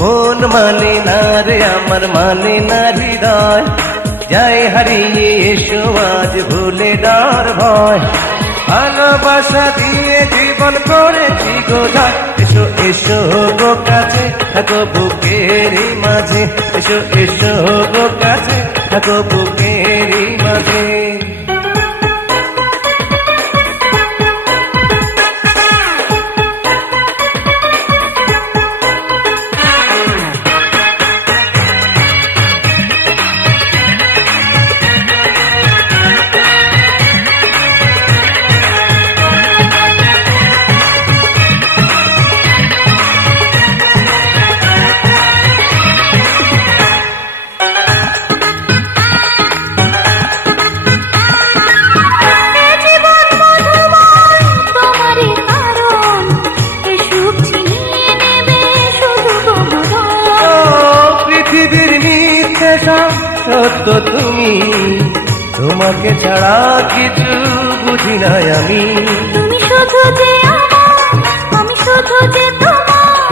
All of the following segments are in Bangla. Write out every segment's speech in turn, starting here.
মন মানে না রে আমার মানে না হৃদয়, যাই হারিয়ে এসো আজ ভুলে ডর ভয়। ভালোবাসা দিয়ে জীবন করেছি গোঝায়, এসো এসো গো কাছে থাকো বুকেরই মাঝে, এসো এসো গো কাছে থাকো বুকেরই মাঝে। সত্য তুমি, তোমাকে ছাড়া কিছু বুঝি নাই আমি। তুমি শুধু যে আমার, আমি শুধু যে তোমার,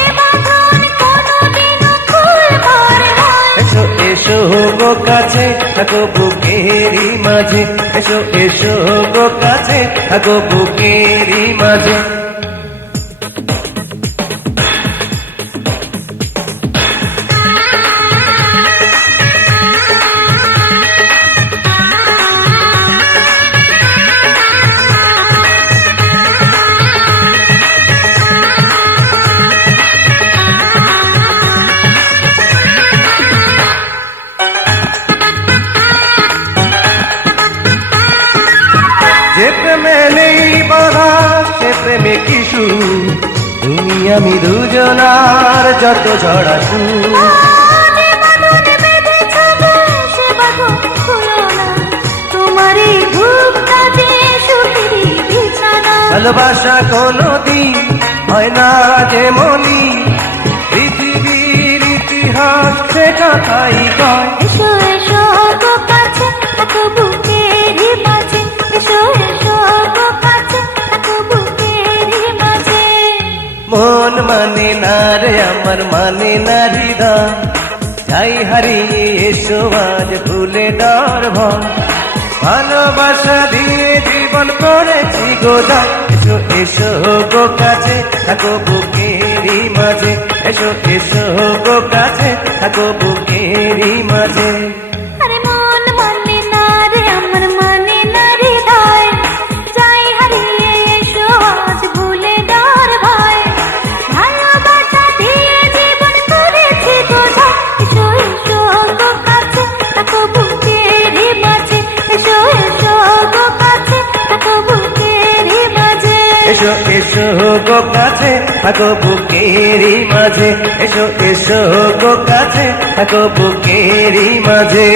এ বাঁধন কোনোদিনও খুলবার নয়। এসো এসো গো কাছে থাকো বুকেরই মাঝে, এসো এসো গো কাছে থাকো বুকেরই মাঝে। যে প্রেমে নেই বাধা সে প্রেমে কিশু, তুমি আমি দুজনার যত ঝড় আসুক। যে বাঁধন বেঁধেছ গো, সে বাঁধন খুলো না, তোমার এই বুকটা যে সুখেরই বিছানা। ভালোবাসা কোনোদিন হয় না যেমনই, পৃথিবীর ইতিহাস সে কথাই কয়। এসো এসো গো কাছে থাকো বুকেরই মাঝে, এসো এসো গো কাছে থাকো বুকেরই মাঝে। মন মানে না রে আমার মানে না হৃদয়, যাই হারিয়ে এসো আজ ভুলে ডর ভয়। ভালোবাসা দিয়ে জীবন করেছি গোঝায়, এসো এসো গো কাছে থাকো বুকেরই মাঝে, এসো এসো গো কাছে থাকো বুকেরই মাঝে। আরে মন মানে না রে আমার মানে না হৃদয়, যাই হারিয়ে এসো আজ ভুলে ডর ভয়। ভালোবাসা দিয়ে জীবন করেছি গোঝায়, এসো এসো গো কাছে থাকো বুকেরই মাঝে, এসো এসো গো কাছে থাকো বুকেরই মাঝে। এসো এসো গো কাছে থাকো বুকেরই মাঝে, এসো এসো গো কাছে থাকো বুকেরই মাঝে।